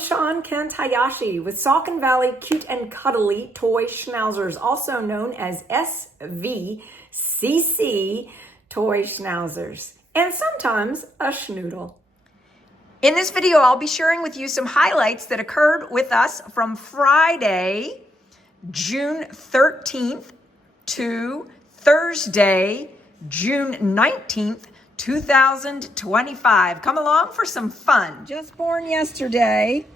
Sean Kent Hayashi with Saucon Valley Cute and Cuddly Toy Schnauzers, also known as SVCC Toy Schnauzers, and sometimes a Schnoodle. In this video, I'll be sharing with you some highlights that occurred with us from Friday, June 13th to Thursday, June 19th, 2025. Come along for some fun. Just born yesterday.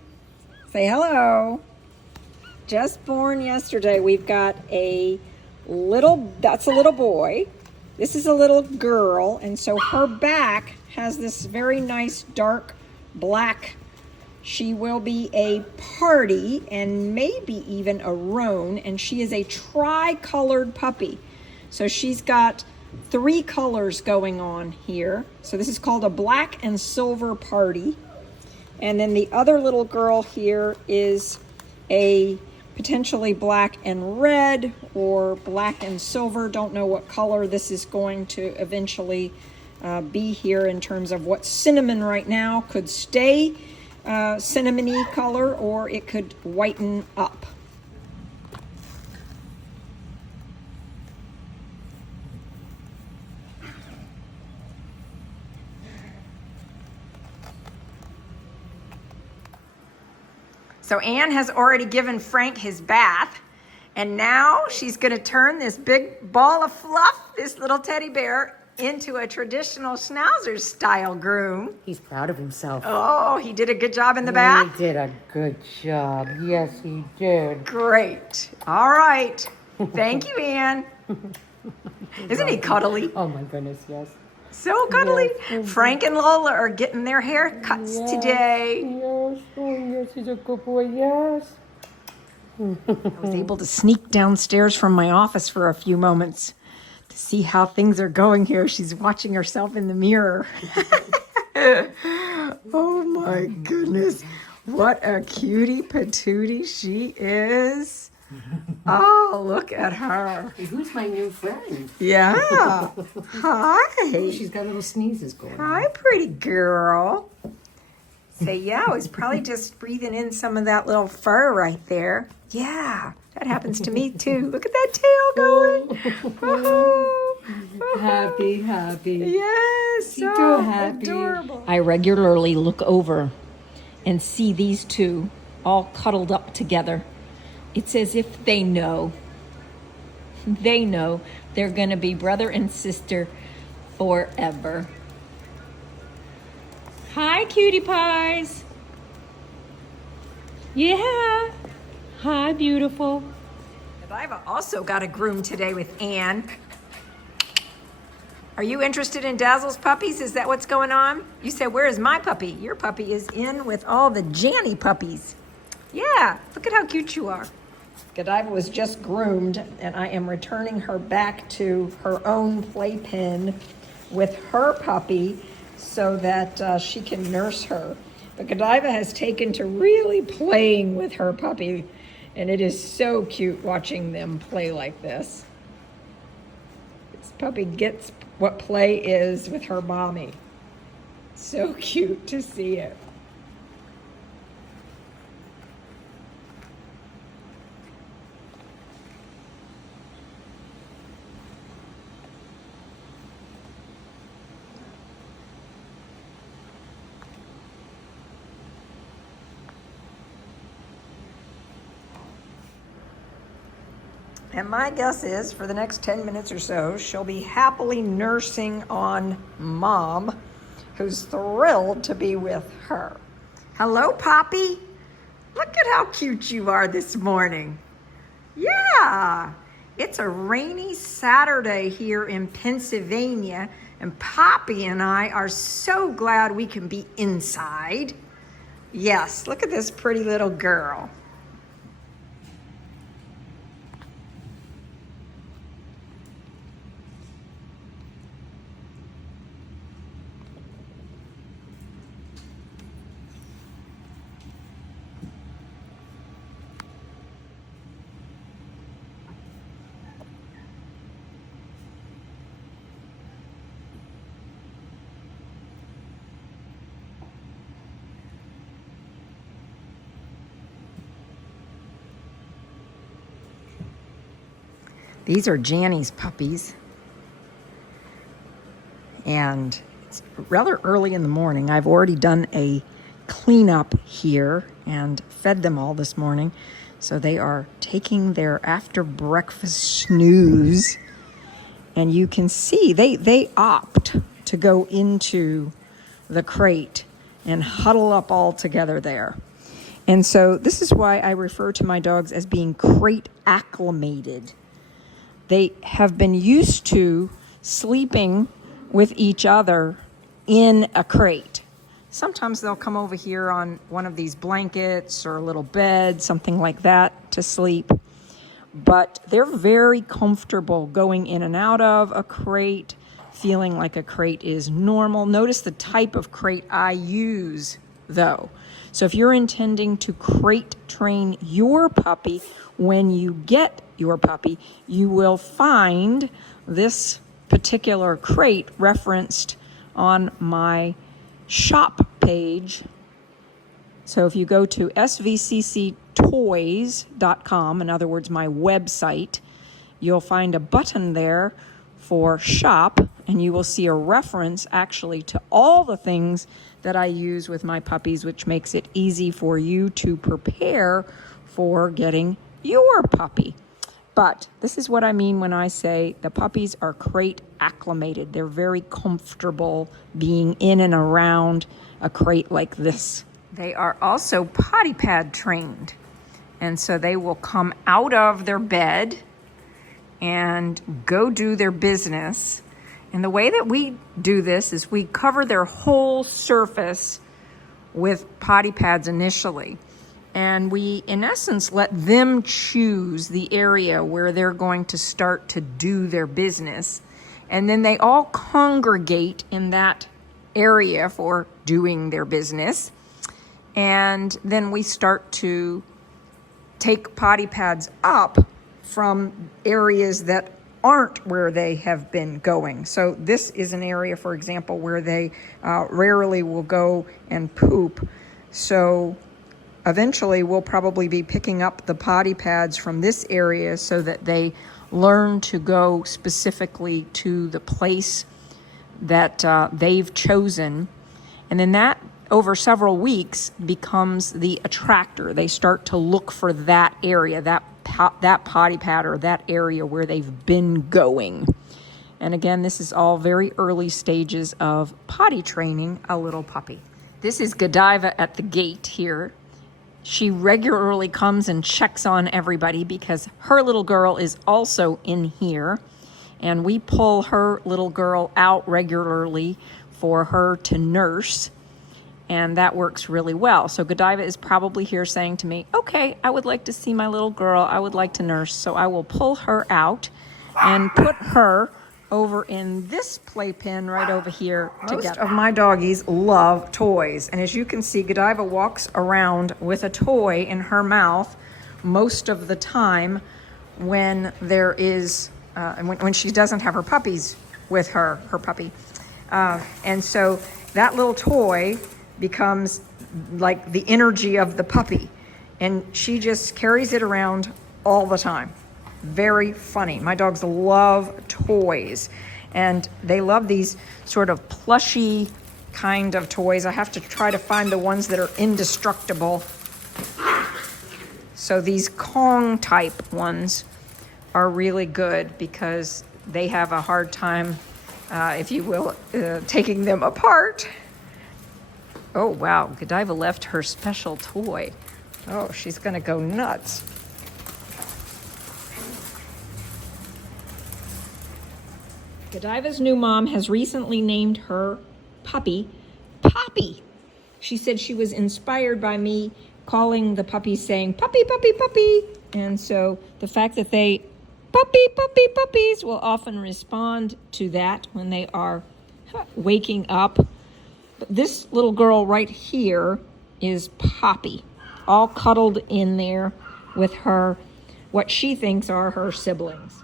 Say hello. Just born yesterday. We've got that's a little boy. This is a little girl. And so her back has this very nice dark black. She will be a party and maybe even a roan. And she is a tri-colored puppy. So she's got 3 colors going on here. So this is called a black and silver party. And then the other little girl here is a potentially black and red or black and silver. Don't know what color this is going to eventually be here in terms of what cinnamon right now. Could stay cinnamony color or it could whiten up. So Anne has already given Frank his bath, and now she's gonna turn this big ball of fluff, this little teddy bear, into a traditional Schnauzer style groom. He's proud of himself. Oh, he did a good job in the bath? He did a good job. Yes, he did. Great. All right. Thank you, Anne. Isn't he cuddly? Oh my goodness, yes. So cuddly. Yes. Frank and Lola are getting their haircuts today. Yes, oh yes, he's a good boy, yes. I was able to sneak downstairs from my office for a few moments to see how things are going here. She's watching herself in the mirror. Oh my goodness. What a cutie patootie she is. Oh, look at her. Hey, who's my new friend? Yeah. Hi. She's got little sneezes going on. Hi, pretty girl. Say, yeah, I was probably just breathing in some of that little fur right there. Yeah, that happens to me too. Look at that tail going. Oh. Happy. Yes, So happy. Adorable. I regularly look over and see these two all cuddled up together. It's as if they know they're gonna be brother and sister forever. Hi, cutie pies. Yeah. Hi, beautiful. Gdiva also got a groom today with Anne. Are you interested in Dazzle's puppies? Is that what's going on? You said, where is my puppy? Your puppy is in with all the Janny puppies. Yeah, look at how cute you are. Gdiva was just groomed, and I am returning her back to her own playpen with her puppy so that she can nurse her. But Gdiva has taken to really playing with her puppy, and it is so cute watching them play like this. This puppy gets what play is with her mommy. So cute to see it. And my guess is for the next 10 minutes or so, she'll be happily nursing on Mom, who's thrilled to be with her. Hello, Poppy. Look at how cute you are this morning. Yeah, it's a rainy Saturday here in Pennsylvania, and Poppy and I are so glad we can be inside. Yes, look at this pretty little girl. These are Janny's puppies. And it's rather early in the morning. I've already done a cleanup here and fed them all this morning. So they are taking their after breakfast snooze. And you can see they opt to go into the crate and huddle up all together there. And so this is why I refer to my dogs as being crate acclimated. They have been used to sleeping with each other in a crate. Sometimes they'll come over here on one of these blankets or a little bed, something like that, to sleep. But they're very comfortable going in and out of a crate, feeling like a crate is normal. Notice the type of crate I use, though. So if you're intending to crate train your puppy, when you get your puppy, you will find this particular crate referenced on my shop page. So if you go to SVCCtoys.com, in other words, my website, you'll find a button there for shop, and you will see a reference actually to all the things that I use with my puppies, which makes it easy for you to prepare for getting your puppy. But this is what I mean when I say the puppies are crate acclimated. They're very comfortable being in and around a crate like this. They are also potty pad trained. And so they will come out of their bed and go do their business. And the way that we do this is we cover their whole surface with potty pads initially. And we, in essence, let them choose the area where they're going to start to do their business. And then they all congregate in that area for doing their business. And then we start to take potty pads up from areas that aren't where they have been going. So this is an area, for example, where they rarely will go and poop. So eventually we'll probably be picking up the potty pads from this area so that they learn to go specifically to the place that they've chosen. And then that, over several weeks, becomes the attractor. They start to look for that area, that potty pad or that area where they've been going. And again, this is all very early stages of potty training a little puppy. This is Gdiva at the gate here. She regularly comes and checks on everybody because her little girl is also in here. And we pull her little girl out regularly for her to nurse. And that works really well. So Gdiva is probably here saying to me, okay, I would like to see my little girl. I would like to nurse. So I will pull her out and put her over in this playpen right over here together. Most of my doggies love toys. And as you can see, Gdiva walks around with a toy in her mouth most of the time when there is, when she doesn't have her puppies with her puppy. And so that little toy becomes like the energy of the puppy. And she just carries it around all the time. Very funny. My dogs love toys, and they love these sort of plushy kind of toys. I have to try to find the ones that are indestructible. So these Kong type ones are really good because they have a hard time, if you will, taking them apart. Oh wow, Gdiva left her special toy. Oh, she's gonna go nuts. Godiva's new mom has recently named her puppy Poppy. She said she was inspired by me calling the puppies saying, puppy, puppy, puppy. And so the fact that they puppy, puppy, puppies will often respond to that when they are waking up. But this little girl right here is Poppy, all cuddled in there with her, what she thinks are her siblings.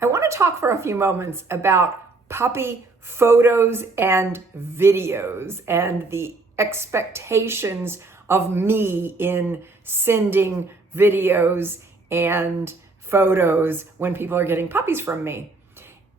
I want to talk for a few moments about puppy photos and videos and the expectations of me in sending videos and photos when people are getting puppies from me.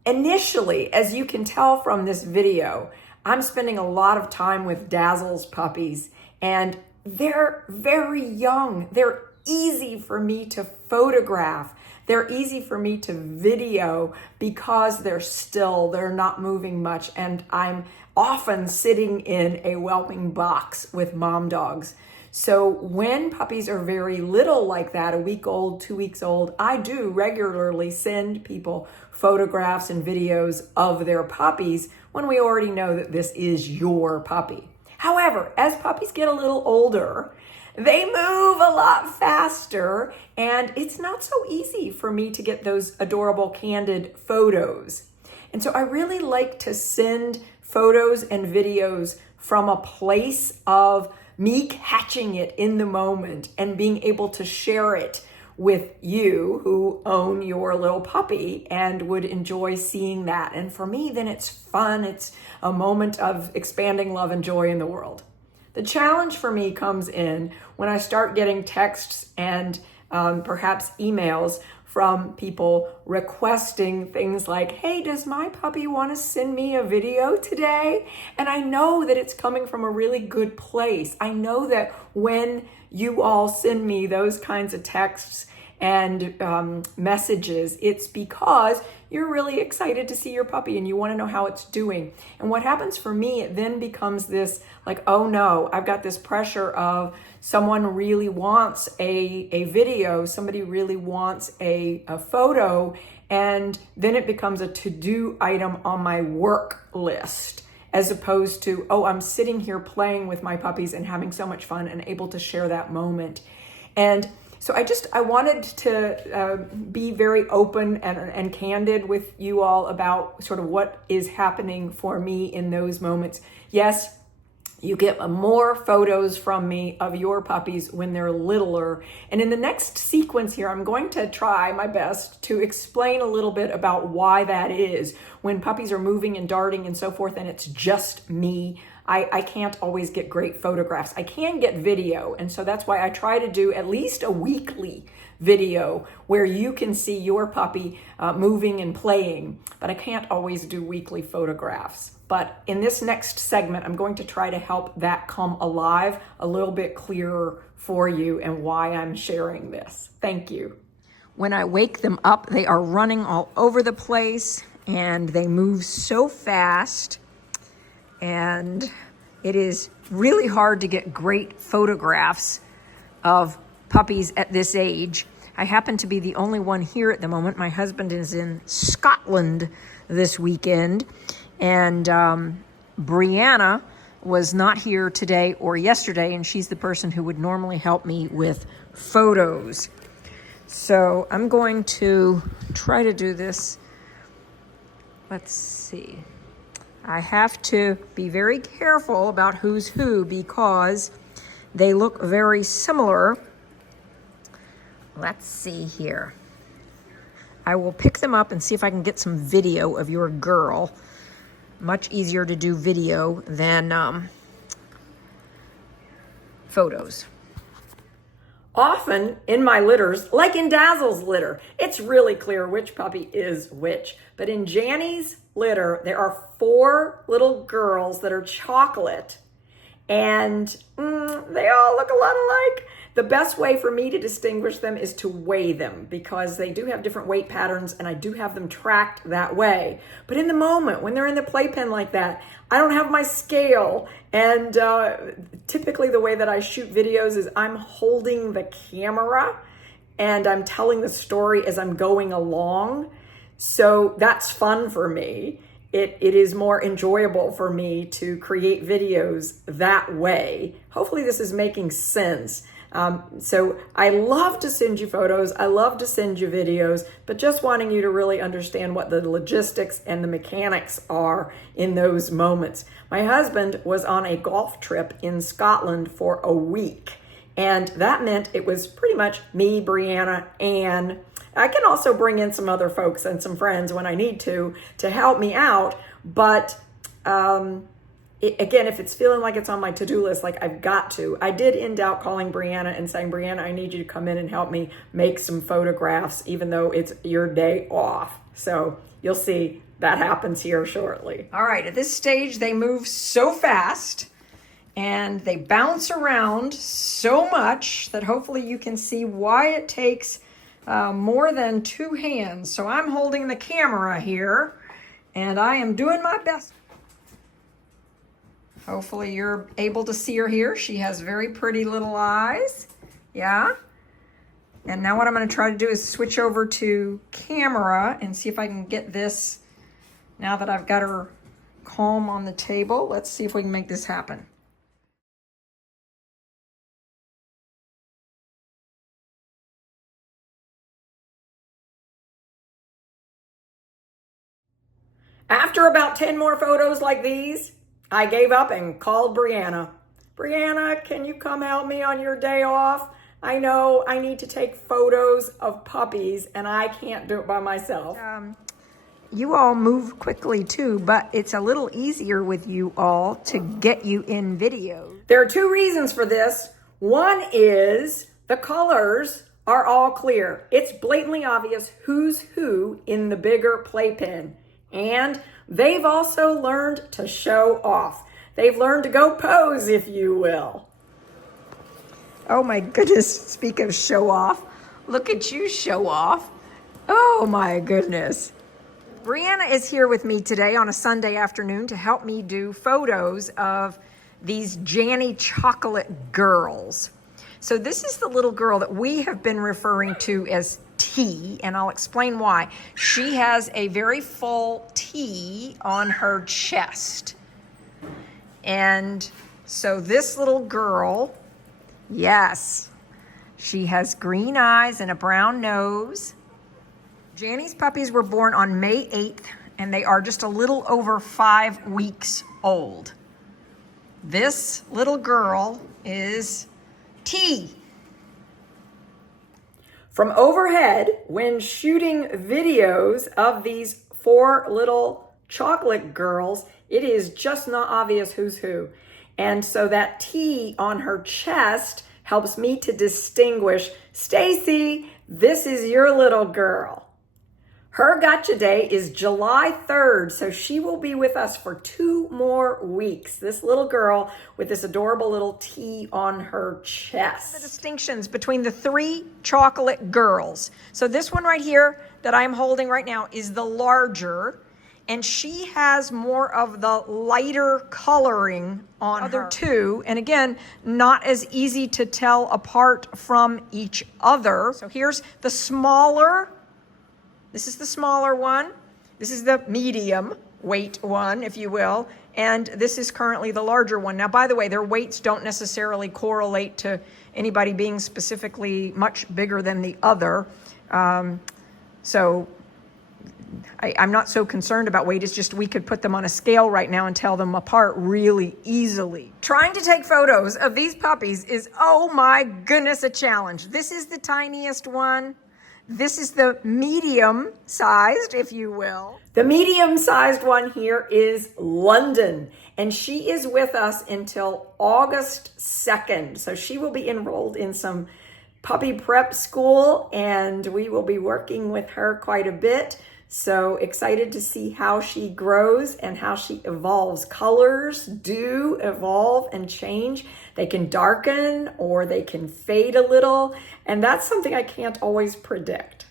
Initially, as you can tell from this video, I'm spending a lot of time with Dazzle's puppies, and they're very young. They're easy for me to photograph. They're easy for me to video because they're still, they're not moving much, and I'm often sitting in a whelping box with mom dogs. So when puppies are very little like that, a week old, 2 weeks old, I do regularly send people photographs and videos of their puppies when we already know that this is your puppy. However, as puppies get a little older, they move a lot faster, and it's not so easy for me to get those adorable candid photos. And so I really like to send photos and videos from a place of me catching it in the moment and being able to share it with you who own your little puppy and would enjoy seeing that. And for me, then it's fun. It's a moment of expanding love and joy in the world. The challenge for me comes in when I start getting texts and perhaps emails from people requesting things like, hey, does my puppy want to send me a video today? And I know that it's coming from a really good place. I know that when you all send me those kinds of texts and messages, it's because you're really excited to see your puppy and you want to know how it's doing. And what happens for me, it then becomes this like, oh no, I've got this pressure of someone really wants a video, somebody really wants a photo, and then it becomes a to-do item on my work list, as opposed to, oh, I'm sitting here playing with my puppies and having so much fun and able to share that moment. And so I wanted to be very open and candid with you all about sort of what is happening for me in those moments. Yes, you get more photos from me of your puppies when they're littler. And in the next sequence here, I'm going to try my best to explain a little bit about why that is. When puppies are moving and darting and so forth, and it's just me, I can't always get great photographs. I can get video, and so that's why I try to do at least a weekly video where you can see your puppy moving and playing, but I can't always do weekly photographs. But in this next segment, I'm going to try to help that come alive a little bit clearer for you and why I'm sharing this. Thank you. When I wake them up, they are running all over the place and they move so fast. And it is really hard to get great photographs of puppies at this age. I happen to be the only one here at the moment. My husband is in Scotland this weekend, and Brianna was not here today or yesterday, and she's the person who would normally help me with photos. So I'm going to try to do this. Let's see. I have to be very careful about who's who because they look very similar. Let's see here. I will pick them up and see if I can get some video of your girl. Much easier to do video than photos. Often in my litters, like in Dazzle's litter, it's really clear which puppy is which. But in Janny's litter, there are 4 little girls that are chocolate, and they all look a lot alike. The best way for me to distinguish them is to weigh them because they do have different weight patterns and I do have them tracked that way. But in the moment, when they're in the playpen like that, I don't have my scale. And typically the way that I shoot videos is I'm holding the camera and I'm telling the story as I'm going along. So that's fun for me. It is more enjoyable for me to create videos that way. Hopefully this is making sense. So I love to send you photos. I love to send you videos, but just wanting you to really understand what the logistics and the mechanics are in those moments. My husband was on a golf trip in Scotland for a week, and that meant it was pretty much me, Brianna, Anne, I can also bring in some other folks and some friends when I need to help me out. But again, if it's feeling like it's on my to-do list, like I've got to, I did in doubt calling Brianna and saying, Brianna, I need you to come in and help me make some photographs, even though it's your day off. So you'll see that happens here shortly. All right, at this stage, they move so fast and they bounce around so much that hopefully you can see why it takes more than 2 hands. So I'm holding the camera here and I am doing my best. Hopefully you're able to see her here. She has very pretty little eyes. Yeah. And now what I'm going to try to do is switch over to camera and see if I can get this now that I've got her calm on the table. Let's see if we can make this happen. After about 10 more photos like these, I gave up and called Brianna. Brianna, can you come help me on your day off? I know I need to take photos of puppies and I can't do it by myself. You all move quickly too, but it's a little easier with you all to get you in video. There are 2 reasons for this. One is the colors are all clear. It's blatantly obvious who's who in the bigger playpen. And they've also learned to show off. They've learned to go pose, if you will. Oh my goodness, speak of show off. Look at you show off. Oh my goodness. Brianna is here with me today on a Sunday afternoon to help me do photos of these Janny chocolate girls. So this is the little girl that we have been referring to as T, and I'll explain why. She has a very full T on her chest. And so this little girl, yes, she has green eyes and a brown nose. Janny's puppies were born on May 8th, and they are just a little over 5 weeks old. This little girl is T. From overhead, when shooting videos of these 4 little chocolate girls, it is just not obvious who's who. And so that T on her chest helps me to distinguish, Stacy, this is your little girl. Her gotcha day is July 3rd, so she will be with us for 2 more weeks. This little girl with this adorable little T on her chest. The distinctions between the 3 chocolate girls. So this one right here that I'm holding right now is the larger, and she has more of the lighter coloring on her. Other 2, and again, not as easy to tell apart from each other. So here's the smaller. This is the smaller one. This is the medium weight one, if you will. And this is currently the larger one. Now, by the way, their weights don't necessarily correlate to anybody being specifically much bigger than the other. So I'm not so concerned about weight. It's just we could put them on a scale right now and tell them apart really easily. Trying to take photos of these puppies is, oh my goodness, a challenge. This is the tiniest one. This is the medium-sized, if you will. The medium-sized one here is London, and she is with us until August 2nd. So she will be enrolled in some puppy prep school, and we will be working with her quite a bit. So excited to see how she grows and how she evolves. Colors do evolve and change. They can darken or they can fade a little, and that's something I can't always predict.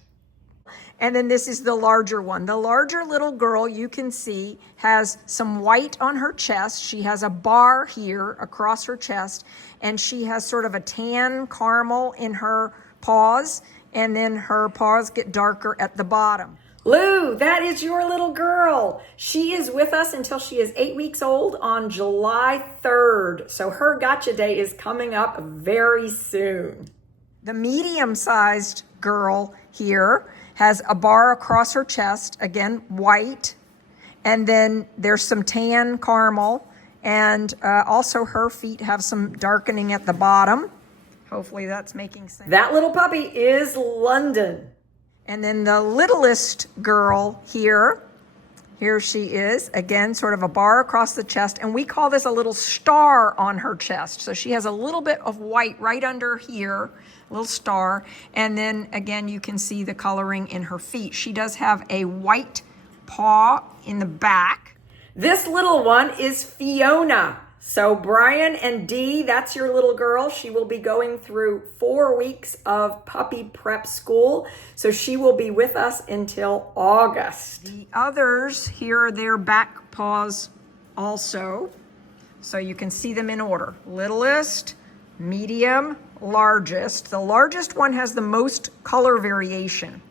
And then this is the larger one. The larger little girl, you can see, has some white on her chest. She has a bar here across her chest, and she has sort of a tan caramel in her paws, and then her paws get darker at the bottom. Lou, that is your little girl. She is with us until she is 8 weeks old on July 3rd. So her gotcha day is coming up very soon. The medium-sized girl here has a bar across her chest, again, white. And then there's some tan caramel. And also her feet have some darkening at the bottom. Hopefully that's making sense. That little puppy is London. And then the littlest girl here she is, again, sort of a bar across the chest, and we call this a little star on her chest. So she has a little bit of white right under here, a little star, and then again, you can see the coloring in her feet. She does have a white paw in the back. This little one is Fiona. So Brian and Dee, that's your little girl. She will be going through 4 weeks of puppy prep school. So she will be with us until August. The others, here are their back paws also. So you can see them in order. Littlest, medium, largest. The largest one has the most color variation.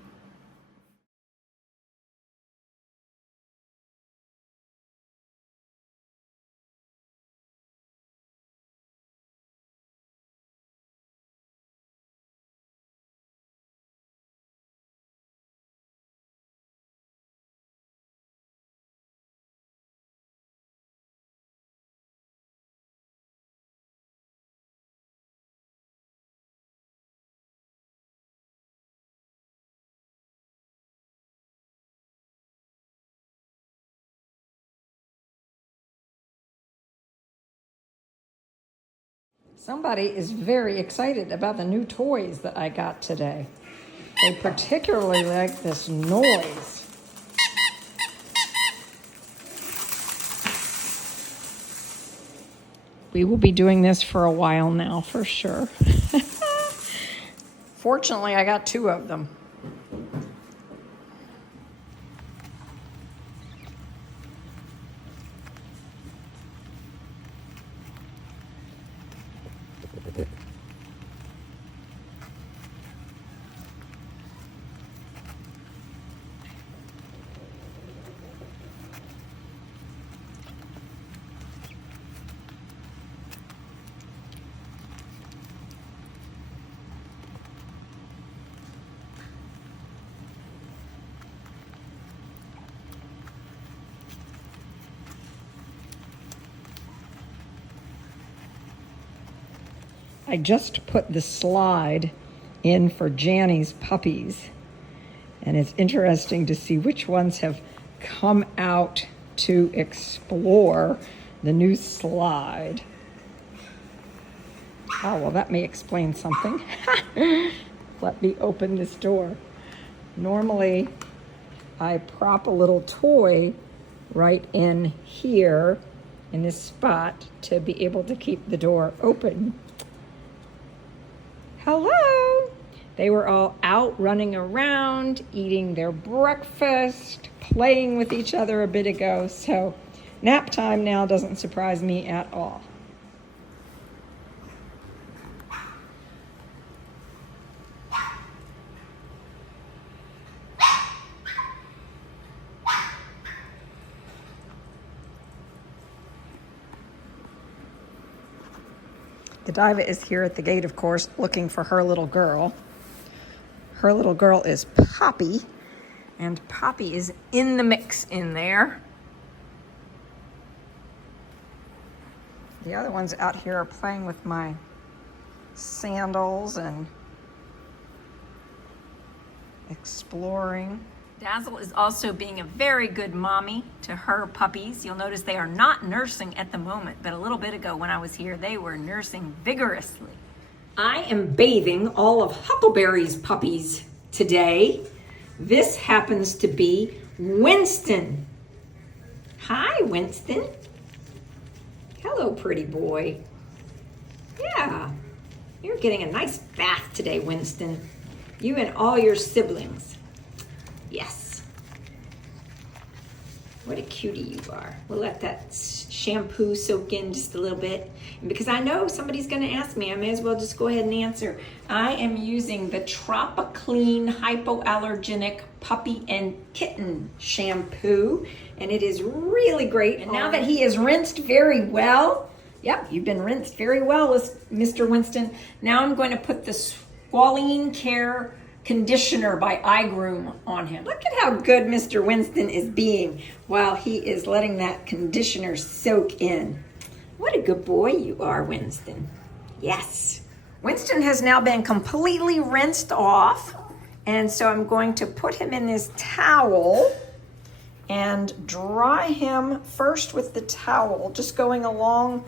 Somebody is very excited about the new toys that I got today. They particularly like this noise. We will be doing this for a while now, for sure. Fortunately, I got 2 of them. I just put the slide in for Janny's puppies, and it's interesting to see which ones have come out to explore the new slide. Oh, well, that may explain something. Let me open this door. Normally, I prop a little toy right in here in this spot to be able to keep the door open. Hello! They were all out running around, eating their breakfast, playing with each other a bit ago, so nap time now doesn't surprise me at all. Gdiva is here at the gate, of course, looking for her little girl. Her little girl is Poppy, and Poppy is in the mix in there. The other ones out here are playing with my sandals and exploring. Dazzle is also being a very good mommy to her puppies. You'll notice they are not nursing at the moment, but a little bit ago when I was here, they were nursing vigorously. I am bathing all of Huckleberry's puppies today. This happens to be Winston. Hi, Winston. Hello, pretty boy. Yeah, you're getting a nice bath today, Winston. You and all your siblings. Yes. What a cutie you are. We'll let that shampoo soak in just a little bit. And because I know somebody's going to ask me, I may as well just go ahead and answer. I am using the Tropiclean Hypoallergenic Puppy and Kitten Shampoo. And it is really great. And now that he is rinsed very well, yep, you've been rinsed very well, Mr. Winston. Now I'm going to put the Squalene Care Conditioner by iGroom on him. Look at how good Mr. Winston is being while he is letting that conditioner soak in. What a good boy you are, Winston. Yes. Winston has now been completely rinsed off, And so I'm going to put him in this towel and dry him first with the towel, just going along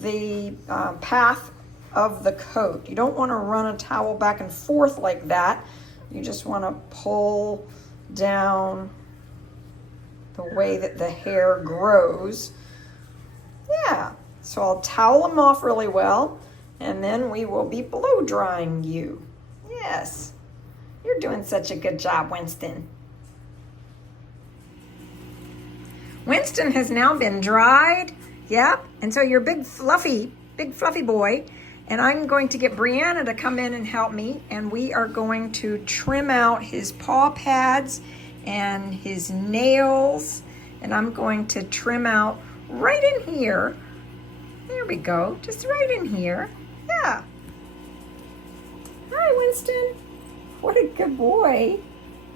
the path of the coat. You don't want to run a towel back and forth like that. You just want to pull down the way that the hair grows. Yeah, so I'll towel him off really well, and then we will be blow drying you. Yes, you're doing such a good job, Winston. Winston has now been dried. Yep, and so you're big fluffy boy. And I'm going to get Brianna to come in and help me, and we are going to trim out his paw pads and his nails, and I'm going to trim out right in here. There we go, just right in here. Yeah. Hi, Winston. What a good boy.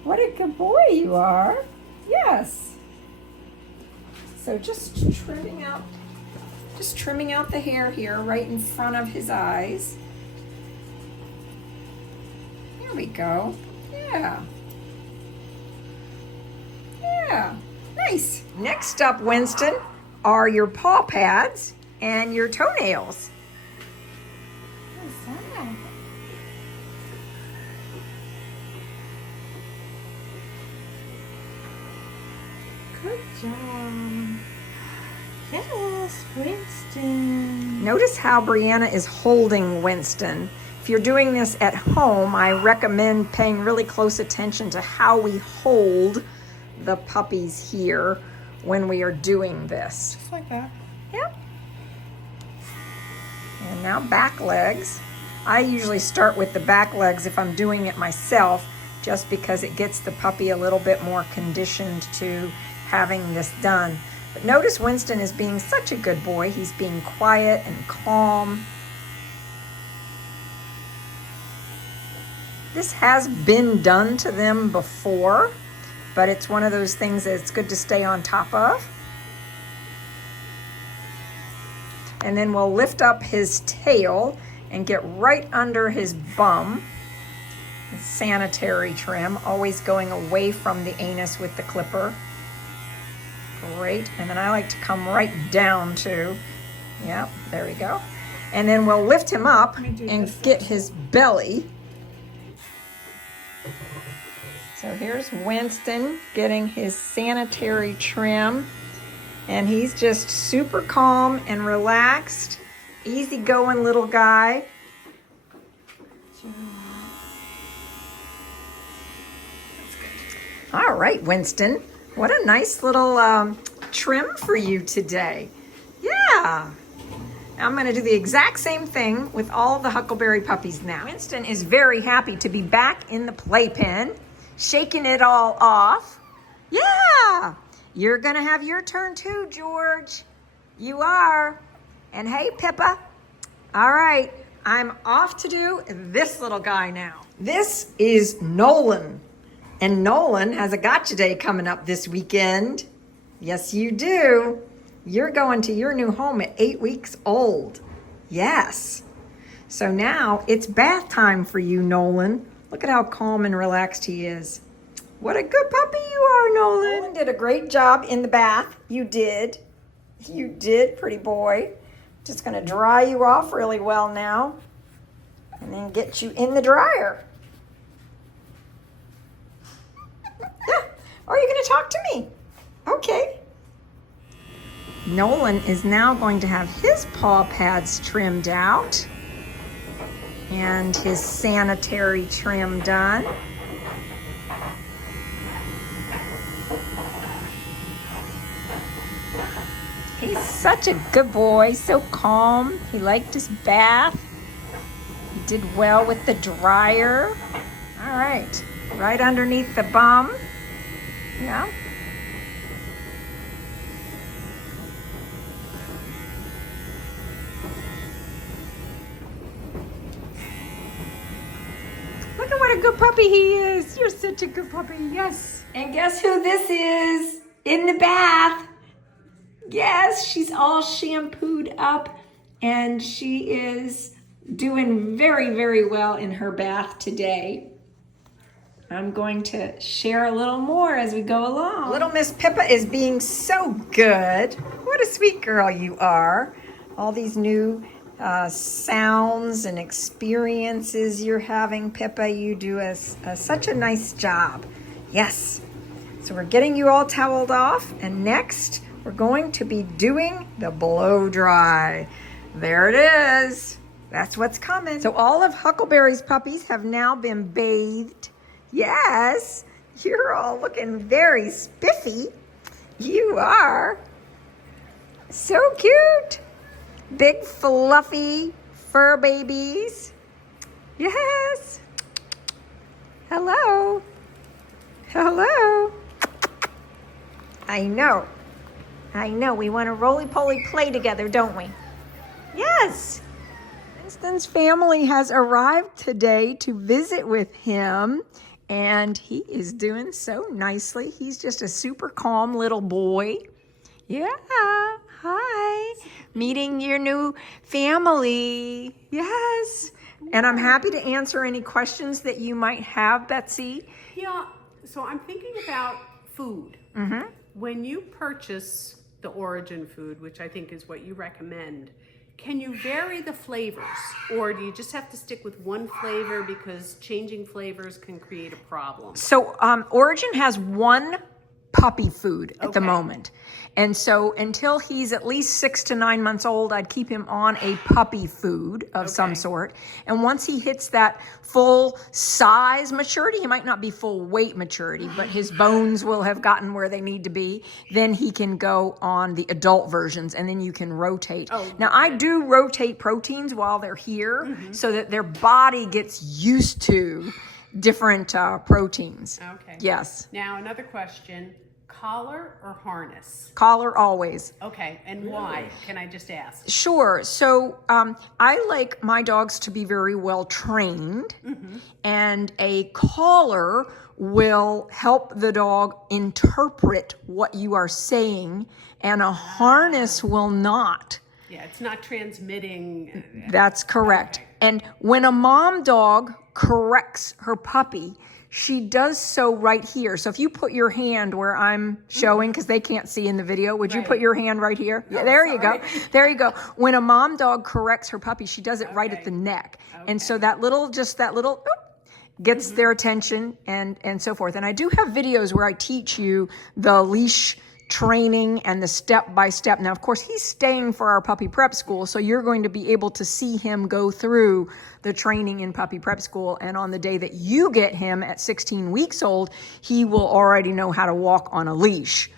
What a good boy you are. Yes. So just trimming out the hair here right in front of his eyes. There we go. Yeah. Yeah. Nice. Next up, Winston, are your paw pads and your toenails. What's that? Good job. Yes, Winston. Notice how Brianna is holding Winston. If you're doing this at home, I recommend paying really close attention to how we hold the puppies here when we are doing this. Just like that. Yep. And now back legs. I usually start with the back legs if I'm doing it myself, just because it gets the puppy a little bit more conditioned to having this done. But notice Winston is being such a good boy. He's being quiet and calm. This has been done to them before, but it's one of those things that it's good to stay on top of. And then we'll lift up his tail and get right under his bum. Sanitary trim, always going away from the anus with the clipper. Great, and then I like to come right down too. Yep, there we go. And then we'll lift him up and get his belly. So here's Winston getting his sanitary trim. And he's just super calm and relaxed. Easygoing little guy. All right, Winston. What a nice little trim for you today. Yeah. I'm going to do the exact same thing with all the Huckleberry puppies now. Winston is very happy to be back in the playpen, shaking it all off. Yeah. You're going to have your turn too, George. You are. And hey, Pippa. All right. I'm off to do this little guy now. This is Nolan. And Nolan has a gotcha day coming up this weekend. Yes, you do. You're going to your new home at 8 weeks old. Yes. So now it's bath time for you, Nolan. Look at how calm and relaxed he is. What a good puppy you are, Nolan. Nolan did a great job in the bath. You did. You did, pretty boy. Just going to dry you off really well now. And then get you in the dryer. Or are you going to talk to me? Okay. Nolan is now going to have his paw pads trimmed out and his sanitary trim done. He's such a good boy, so calm. He liked his bath. He did well with the dryer. All right, right underneath the bum. Yeah. Look at what a good puppy he is. You're such a good puppy, yes. And guess who this is in the bath? Yes, she's all shampooed up and she is doing very, very well in her bath today. I'm going to share a little more as we go along. Little Miss Pippa is being so good. What a sweet girl you are. All these new sounds and experiences you're having, Pippa. You do such a nice job. Yes. So we're getting you all toweled off, and next we're going to be doing the blow dry. There it is. That's what's coming. So all of Huckleberry's puppies have now been bathed. Yes, you're all looking very spiffy. You are. So cute. Big fluffy fur babies. Yes. Hello. Hello. I know. We want to roly-poly play together, don't we? Yes. Winston's family has arrived today to visit with him, and he is doing so nicely. He's just a super calm little boy. Yeah. Hi. Meeting your new family. Yes. And I'm happy to answer any questions that you might have, Betsy. Yeah, so I'm thinking about food. Mm-hmm. When you purchase the origin food, which I think is what you recommend, can you vary the flavors, or do you just have to stick with one flavor because changing flavors can create a problem? So Origin has one puppy food at the moment. And so until he's at least 6 to 9 months old, I'd keep him on a puppy food of some sort. And once he hits that full size maturity, he might not be full weight maturity, but his bones will have gotten where they need to be. Then he can go on the adult versions, and then you can rotate. Now, I do rotate proteins while they're here so that their body gets used to different proteins. Okay. Yes. Now, another question, collar or harness? Collar always. Okay, and why? Can I just ask? Sure. So I like my dogs to be very well trained, and a collar will help the dog interpret what you are saying, and a harness will not. Yeah, it's not transmitting. That's correct. Okay. And when a mom dog corrects her puppy, she does so right here. So if you put your hand where I'm showing, because they can't see in the video, would you put your hand right here? Yeah, there you go. There you go. When a mom dog corrects her puppy, she does it right at the neck. And so that little gets their attention and so forth. And I do have videos where I teach you the leash training and the step-by-step. Now, of course, he's staying for our puppy prep school, so you're going to be able to see him go through the training in puppy prep school. And on the day that you get him at 16 weeks old, he will already know how to walk on a leash.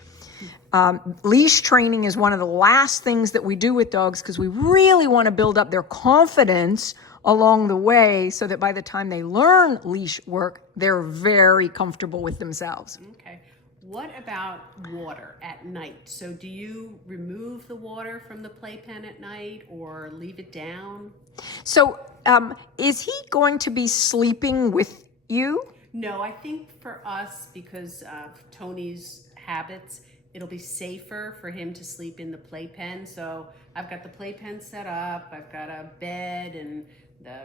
Leash training is one of the last things that we do with dogs because we really want to build up their confidence along the way so that by the time they learn leash work, they're very comfortable with themselves. Okay. What about water at night? So do you remove the water from the playpen at night or leave it down? So is he going to be sleeping with you? No, I think for us, because of Tony's habits, it'll be safer for him to sleep in the playpen. So I've got the playpen set up, I've got a bed and the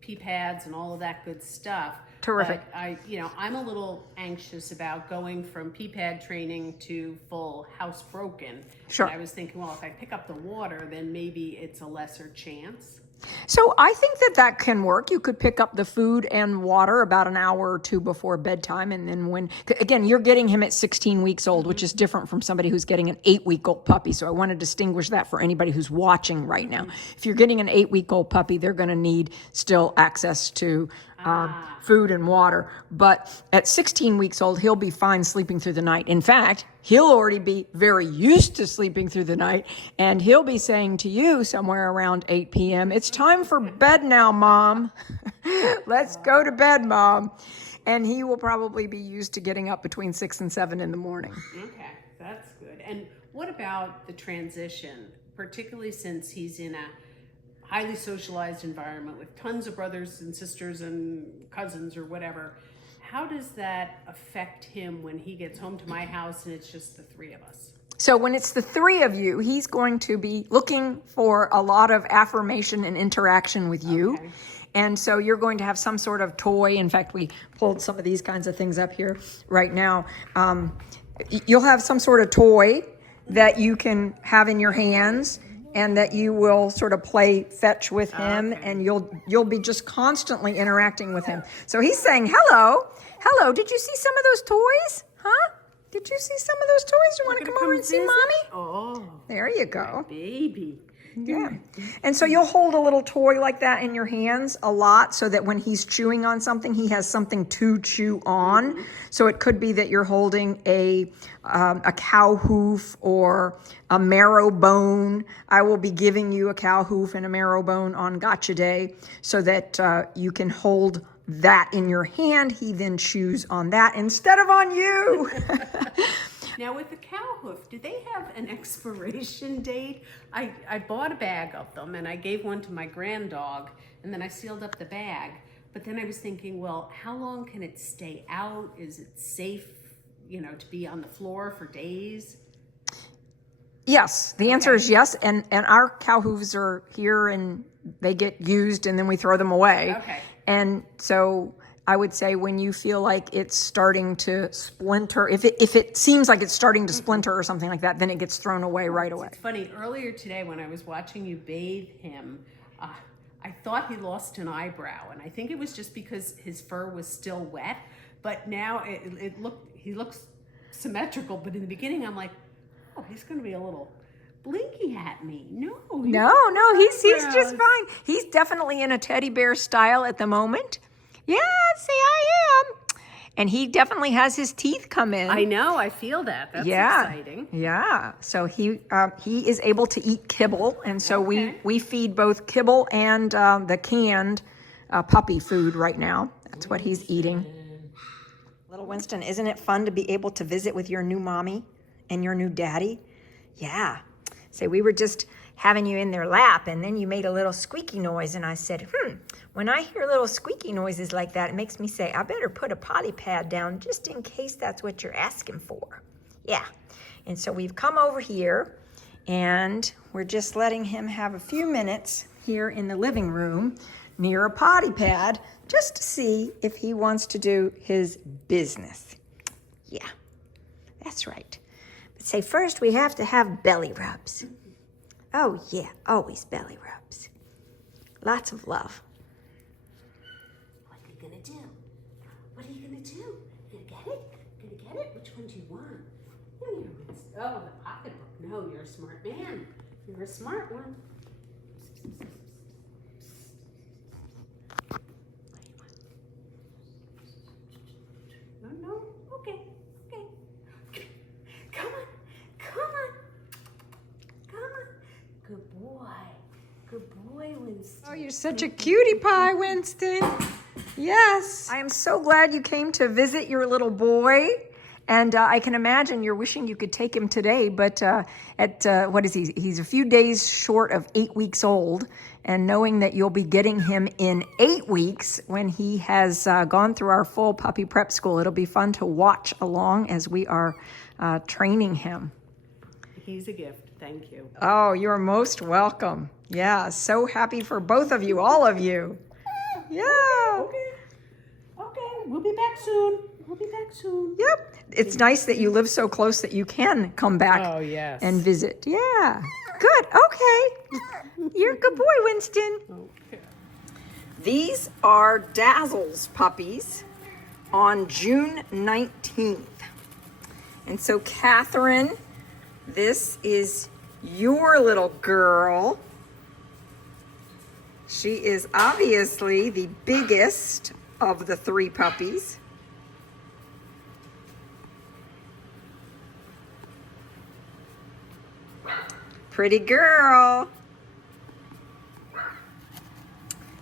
pee pads and all of that good stuff. Terrific. But I'm a little anxious about going from pee pad training to full housebroken. Sure. And I was thinking, well, if I pick up the water, then maybe it's a lesser chance. So I think that can work. You could pick up the food and water about an hour or two before bedtime. And then again, you're getting him at 16 weeks old, which is different from somebody who's getting an 8-week-old puppy. So I want to distinguish that for anybody who's watching right now. If you're getting an 8-week-old puppy, they're going to need still access to food and water. But at 16 weeks old, he'll be fine sleeping through the night. In fact, he'll already be very used to sleeping through the night, and he'll be saying to you somewhere around 8 p.m., "It's time for bed now, Mom. Let's go to bed, Mom." And he will probably be used to getting up between 6 and 7 in the morning. Okay, that's good. And what about the transition, particularly since he's in a highly socialized environment with tons of brothers and sisters and cousins or whatever? How does that affect him when he gets home to my house and it's just the three of us? So when it's the three of you, he's going to be looking for a lot of affirmation and interaction with you. Okay. And so you're going to have some sort of toy. In fact, we pulled some of these kinds of things up here right now. You'll have some sort of toy that you can have in your hands and that you will sort of play fetch with him, and you'll be just constantly interacting with him. So he's saying, hello, did you see some of those toys? Huh? Did you see some of those toys? You want to come over and see Mommy? Oh, there you go. baby. Yeah. And so you'll hold a little toy like that in your hands a lot so that when he's chewing on something, he has something to chew on. Mm-hmm. So it could be that you're holding a cow hoof or a marrow bone. I will be giving you a cow hoof and a marrow bone on Gotcha Day so that you can hold that in your hand. He then chews on that instead of on you. Now with the cow hoof, do they have an expiration date? I bought a bag of them and I gave one to my grand dog and then I sealed up the bag. But then I was thinking, well, how long can it stay out? Is it safe, to be on the floor for days? Yes, the answer is yes. And our cow hooves are here and they get used and then we throw them away. Okay. And so I would say when you feel like it's starting to splinter, if it seems like it's starting to splinter or something like that, then it gets thrown away right away. It's funny, earlier today when I was watching you bathe him, I thought he lost an eyebrow, and I think it was just because his fur was still wet, but now he looks symmetrical, but in the beginning I'm like, oh, he's going to be a little blinky at me. No, he's just fine. He's definitely in a teddy bear style at the moment. Yeah, see, I am. And he definitely has his teeth come in. I know, I feel that. That's exciting. Yeah. So he is able to eat kibble, and so we feed both kibble and the canned puppy food right now. That's what he's eating. Little Winston, isn't it fun to be able to visit with your new mommy and your new daddy? Yeah. So we were just having you in their lap, and then you made a little squeaky noise, and I said, when I hear little squeaky noises like that, it makes me say, I better put a potty pad down just in case that's what you're asking for. Yeah. And so we've come over here, and we're just letting him have a few minutes here in the living room near a potty pad just to see if he wants to do his business. Yeah, that's right. But say first we have to have belly rubs. Oh yeah, always belly rubs. Lots of love. What are you gonna do? What are you gonna do? You gonna get it? Gonna get it? Which one do you want? Oh, the pocketbook. No, you're a smart man. You're a smart one. No. Okay. Come on. Good boy, Winston. Oh, you're such a cutie pie, Winston. Yes. I am so glad you came to visit your little boy. And I can imagine you're wishing you could take him today, but what is he? He's a few days short of 8 weeks old. And knowing that you'll be getting him in 8 weeks when he has gone through our full puppy prep school, it'll be fun to watch along as we are training him. He's a gift. Thank you. Oh, you're most welcome. Yeah, so happy for both of you, all of you. Yeah. Okay. We'll be back soon. Yep. It's nice that you live so close that you can come back and visit. Yeah. Good. Okay. You're a good boy, Winston. Okay. These are Dazzle's puppies on June 19th. And so, Catherine, this is your little girl. She is obviously the biggest of the 3 puppies. Pretty girl.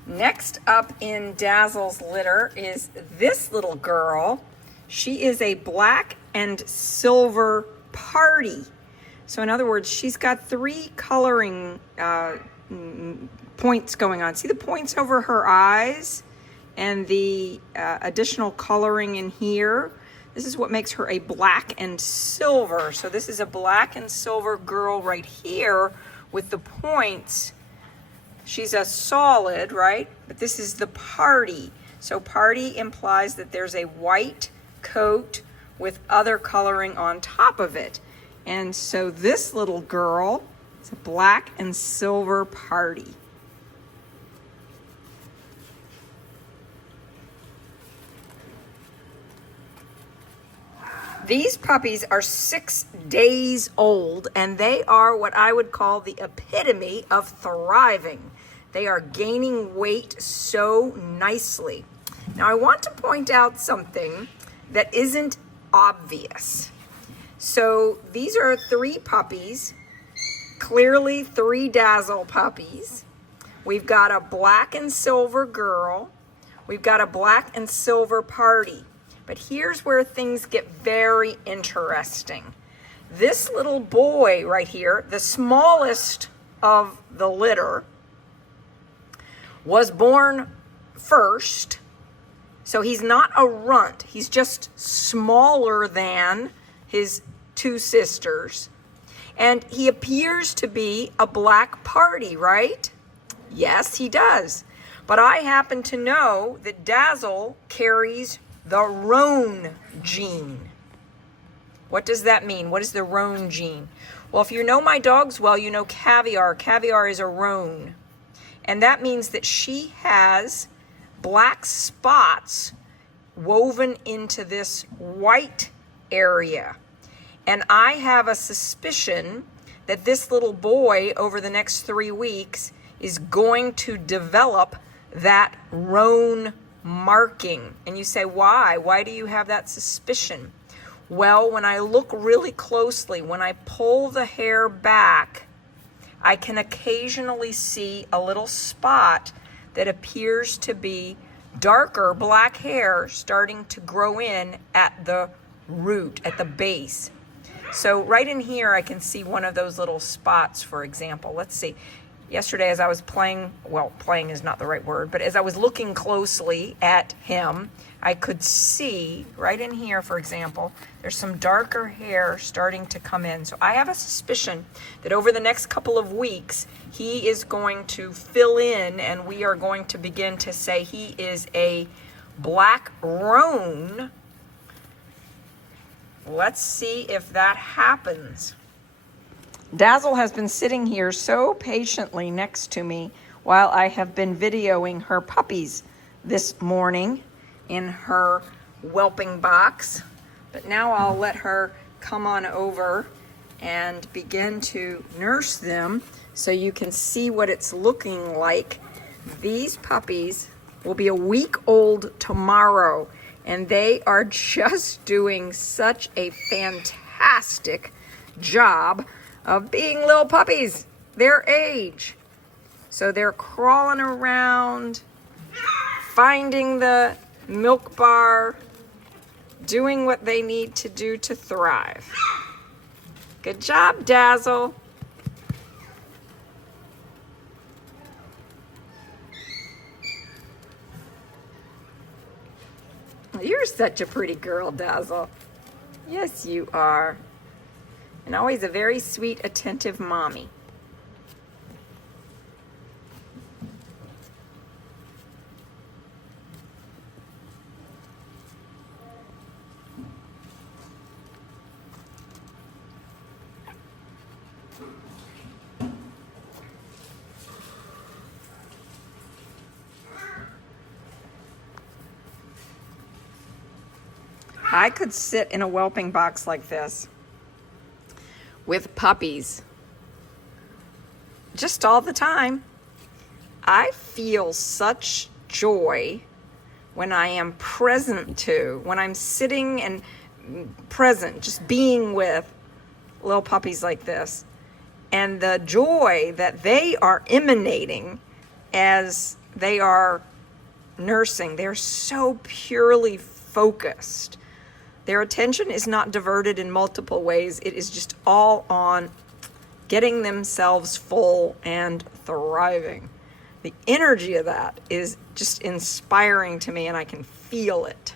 Next up in Dazzle's litter is this little girl. She is a black and silver party. So in other words, she's got 3 coloring points going on. See the points over her eyes and the additional coloring in here? This is what makes her a black and silver. So this is a black and silver girl right here with the points She's a solid, right? But this is the party. So party implies that there's a white coat with other coloring on top of it. And so this little girl is a black and silver party. These puppies are 6 days old, and they are what I would call the epitome of thriving. They are gaining weight so nicely. Now, I want to point out something that isn't obvious. So these are 3 puppies, clearly 3 Dazzle puppies. We've got a black and silver girl. We've got a black and silver party. But here's where things get very interesting. This little boy right here, the smallest of the litter, was born first. So he's not a runt. He's just smaller than his 2 sisters. And he appears to be a black party, right? Yes, he does. But I happen to know that Dazzle carries the roan gene. What does that mean? What is the roan gene? Well, if you know my dogs well, you know Caviar. Caviar is a roan. And that means that she has black spots woven into this white area. And I have a suspicion that this little boy over the next 3 weeks is going to develop that roan marking. And you say, why? Why do you have that suspicion? Well, when I look really closely, when I pull the hair back, I can occasionally see a little spot that appears to be darker black hair starting to grow in at the root, at the base. So right in here, I can see one of those little spots, for example. Let's see. Yesterday, as I was playing, well, playing is not the right word, but as I was looking closely at him, I could see right in here, for example, there's some darker hair starting to come in. So I have a suspicion that over the next couple of weeks, he is going to fill in, and we are going to begin to say he is a black roan. Let's see if that happens. Dazzle has been sitting here so patiently next to me while I have been videoing her puppies this morning in her whelping box. But now I'll let her come on over and begin to nurse them so you can see what it's looking like. These puppies will be a week old tomorrow, and they are just doing such a fantastic job of being little puppies their age. So they're crawling around, finding the milk bar, doing what they need to do to thrive. Good job, Dazzle. You're such a pretty girl, Dazzle. Yes, you are. And always a very sweet, attentive mommy. I could sit in a whelping box like this with puppies just all the time. I feel such joy when I am present when I'm sitting and present, just being with little puppies like this. And the joy that they are emanating as they are nursing, they're so purely focused. Their attention is not diverted in multiple ways. It is just all on getting themselves full and thriving. The energy of that is just inspiring to me, and I can feel it.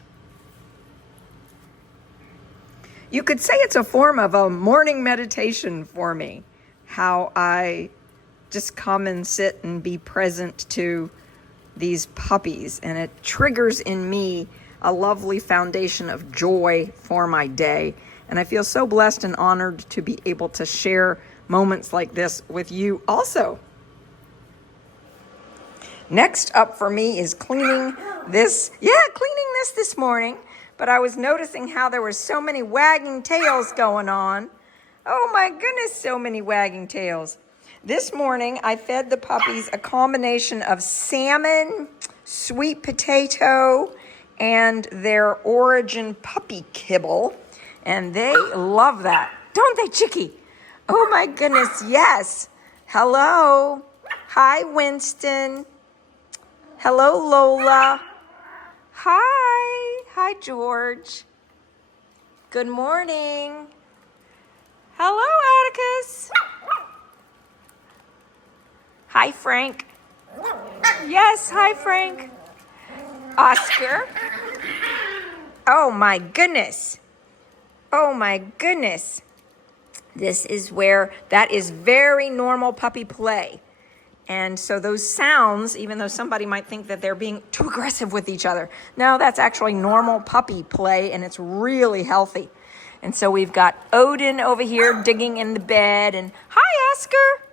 You could say it's a form of a morning meditation for me, how I just come and sit and be present to these puppies, and it triggers in me a lovely foundation of joy for my day. And I feel so blessed and honored to be able to share moments like this with you also. Next up for me is cleaning this this morning, but I was noticing how there were so many wagging tails going on. Oh my goodness, so many wagging tails. This morning, I fed the puppies a combination of salmon, sweet potato, and their Origin puppy kibble, and they love that. Don't they, Chicky? Oh my goodness, yes. Hello. Hi, Winston. Hello, Lola. Hi. Hi, George. Good morning. Hello, Atticus. Hi, Frank. Yes, hi, Frank. Oscar. Oh, my goodness. Oh, my goodness. This is where, that is very normal puppy play. And so those sounds, even though somebody might think that they're being too aggressive with each other, no, that's actually normal puppy play, and it's really healthy. And so we've got Odin over here digging in the bed, and hi, Oscar.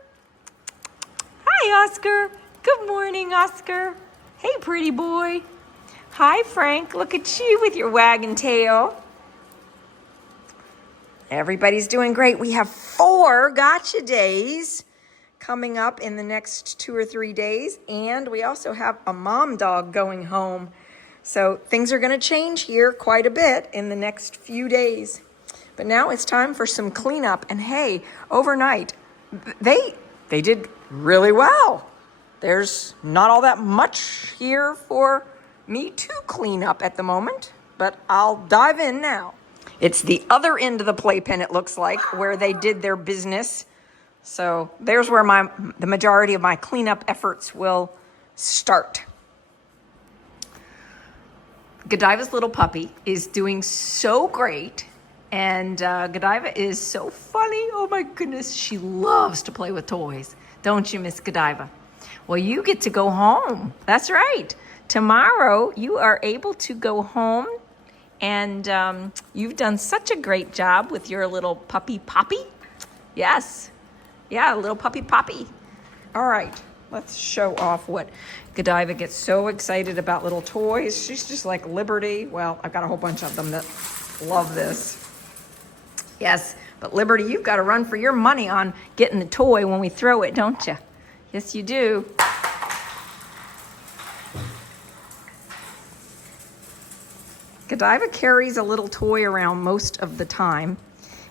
Hi, Oscar. Good morning, Oscar. Hey, pretty boy. Hi, Frank. Look at you with your wagging tail. Everybody's doing great. We have 4 gotcha days coming up in the next 2 or 3 days, and we also have a mom dog going home. So things are going to change here quite a bit in the next few days. But now it's time for some cleanup. And hey, overnight, they did really well. There's not all that much here for me to clean up at the moment, but I'll dive in now. It's the other end of the playpen, it looks like, where they did their business. So there's where the majority of my cleanup efforts will start. Godiva's little puppy is doing so great, and Godiva is so funny. Oh my goodness, she loves to play with toys. Don't you, Miss Godiva? Well, you get to go home. That's right. Tomorrow, you are able to go home, and you've done such a great job with your little puppy Poppy. Yes. Yeah, little puppy Poppy. All right, let's show off what Godiva gets so excited about little toys. She's just like Liberty. Well, I've got a whole bunch of them that love this. Yes, but Liberty, you've got to run for your money on getting the toy when we throw it, don't you? Yes, you do. Godiva carries a little toy around most of the time,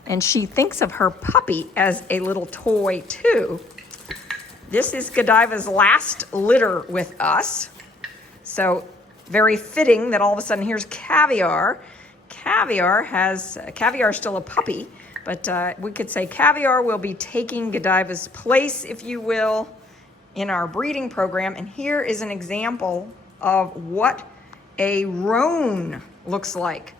and she thinks of her puppy as a little toy too. This is Godiva's last litter with us. So very fitting that all of a sudden here's Caviar. Caviar's still a puppy, but we could say Caviar will be taking Godiva's place, if you will, in our breeding program. And here is an example of what a roan looks like.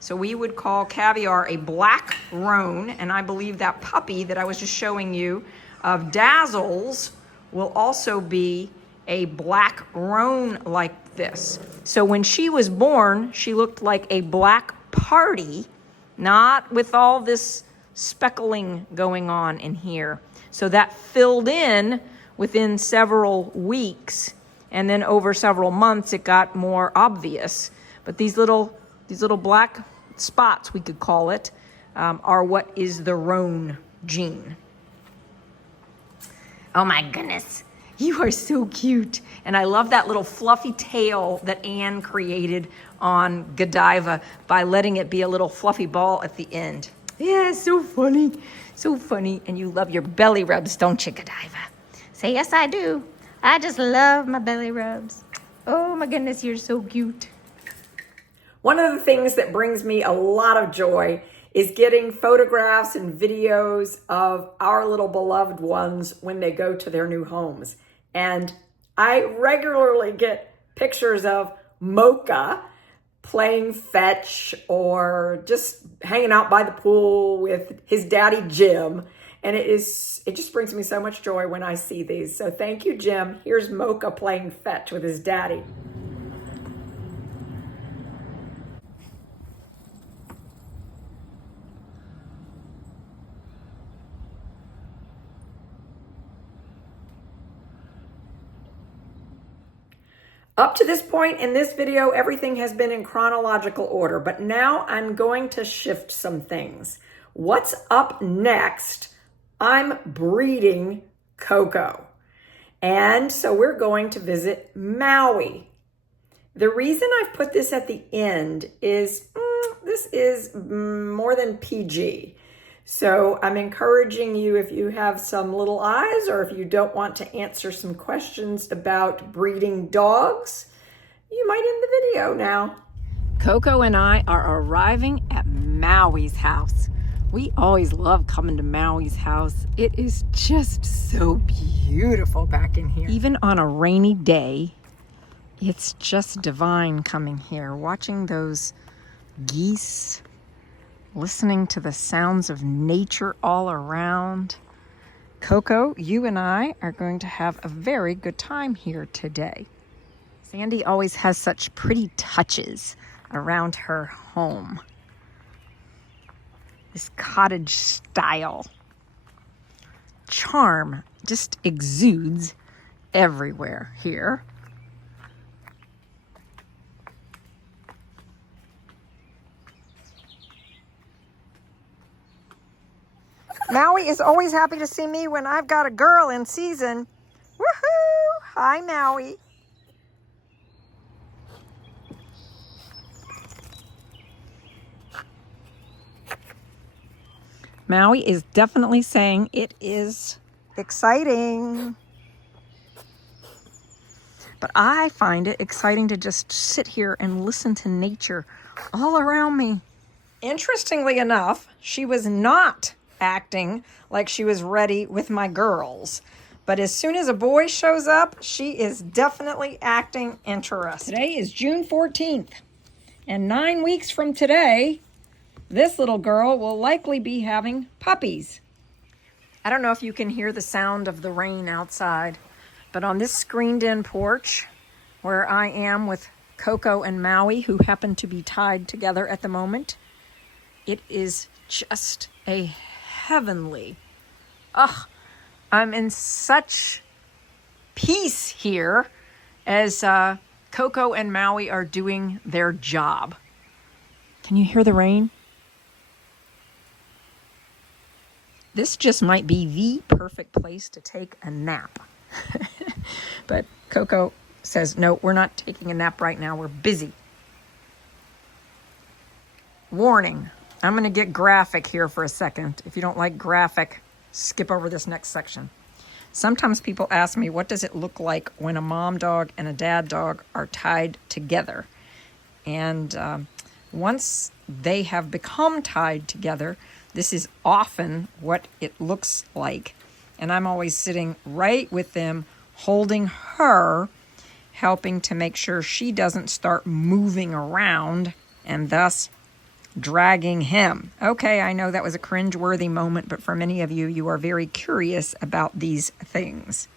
So we would call Caviar a black roan, and I believe that puppy that I was just showing you of Dazzle's will also be a black roan like this. So when she was born, she looked like a black party, not with all this speckling going on in here. So that filled in within several weeks, and then over several months it got more obvious. But these little black spots, we could call it, are what is the roan gene. Oh my goodness, you are so cute. And I love that little fluffy tail that Anne created on Godiva by letting it be a little fluffy ball at the end. Yeah, so funny, so funny. And you love your belly rubs, don't you, Godiva? Say, yes, I do. I just love my belly rubs. Oh my goodness, you're so cute. One of the things that brings me a lot of joy is getting photographs and videos of our little beloved ones when they go to their new homes. And I regularly get pictures of Mocha playing fetch or just hanging out by the pool with his daddy Jim. And it just brings me so much joy when I see these. So thank you, Jim. Here's Mocha playing fetch with his daddy. Up to this point in this video, everything has been in chronological order, but now I'm going to shift some things. What's up next? I'm breeding Coco. And so we're going to visit Maui. The reason I've put this at the end is this is more than PG. So I'm encouraging you, if you have some little eyes or if you don't want to answer some questions about breeding dogs, you might end the video now. Coco and I are arriving at Maui's house. We always love coming to Maui's house. It is just so beautiful back in here. Even on a rainy day, it's just divine coming here, watching those geese, listening to the sounds of nature all around. Coco, you and I are going to have a very good time here today. Sandy always has such pretty touches around her home. This cottage style charm just exudes everywhere here. Maui is always happy to see me when I've got a girl in season. Woohoo! Hi, Maui. Maui is definitely saying it is exciting. But I find it exciting to just sit here and listen to nature all around me. Interestingly enough, she was not acting like she was ready with my girls. But as soon as a boy shows up, she is definitely acting interested. Today is June 14th, and 9 weeks from today, this little girl will likely be having puppies. I don't know if you can hear the sound of the rain outside, but on this screened-in porch where I am with Coco and Maui, who happen to be tied together at the moment, it is just a heavenly. I'm in such peace here as Coco and Maui are doing their job. Can you hear the rain? This just might be the perfect place to take a nap. But Coco says, no, we're not taking a nap right now. We're busy. Warning. I'm going to get graphic here for a second. If you don't like graphic, skip over this next section. Sometimes people ask me, what does it look like when a mom dog and a dad dog are tied together? And once they have become tied together, this is often what it looks like. And I'm always sitting right with them, holding her, helping to make sure she doesn't start moving around and thus dragging him. Okay, I know that was a cringe-worthy moment, but for many of you, you are very curious about these things.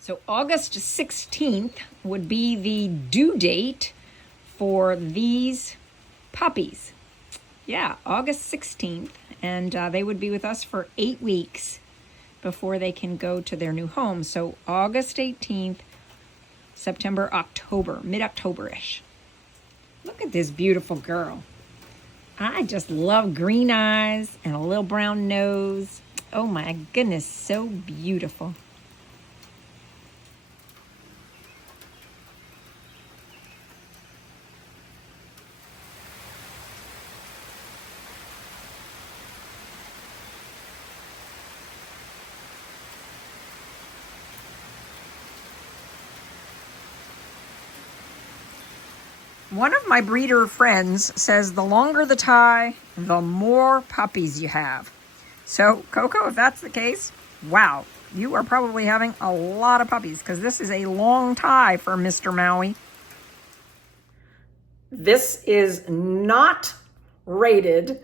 So August 16th would be the due date for these puppies. Yeah, August 16th, and they would be with us for 8 weeks before they can go to their new home. So August 18th, September, October, mid-October-ish. Look at this beautiful girl. I just love green eyes and a little brown nose. Oh my goodness, so beautiful. One of my breeder friends says the longer the tie, the more puppies you have. So, Coco, if that's the case, wow, you are probably having a lot of puppies because this is a long tie for Mr. Maui. this is not rated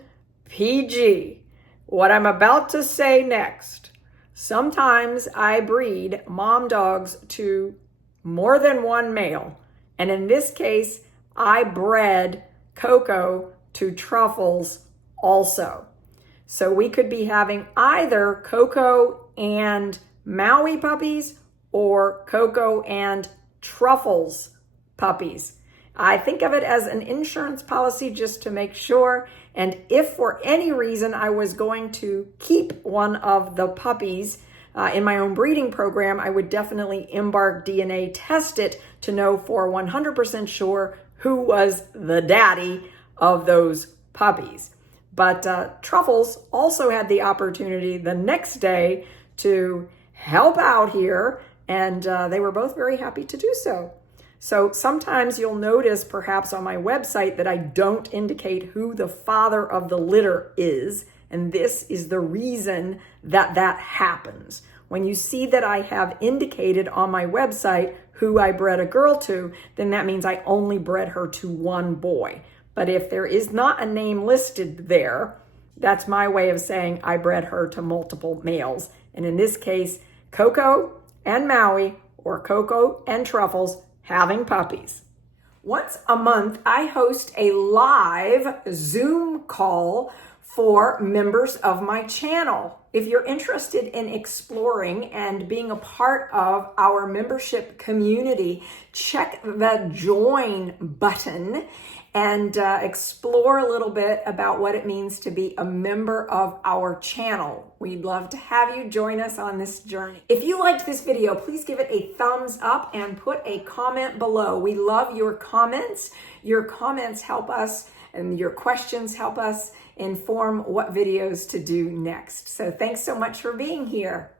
PG. What I'm about to say next. Sometimes I breed mom dogs to more than one male. And in this case, I bred Coco to Truffles also. So we could be having either Coco and Maui puppies or Coco and Truffles puppies. I think of it as an insurance policy just to make sure. And if for any reason I was going to keep one of the puppies in my own breeding program, I would definitely EMBARK DNA test it to know for 100% sure who was the daddy of those puppies. But Truffles also had the opportunity the next day to help out here, and they were both very happy to do so. So sometimes you'll notice perhaps on my website that I don't indicate who the father of the litter is, and this is the reason that that happens. When you see that I have indicated on my website who I bred a girl to, then that means I only bred her to one boy. But if there is not a name listed there, that's my way of saying I bred her to multiple males. And in this case, Coco and Maui, or Coco and Truffles, having puppies. Once a month, I host a live Zoom call for members of my channel. If you're interested in exploring and being a part of our membership community, check the join button and explore a little bit about what it means to be a member of our channel. We'd love to have you join us on this journey. If you liked this video, please give it a thumbs up and put a comment below. We love your comments. Your comments help us, and your questions help us inform what videos to do next. So thanks so much for being here.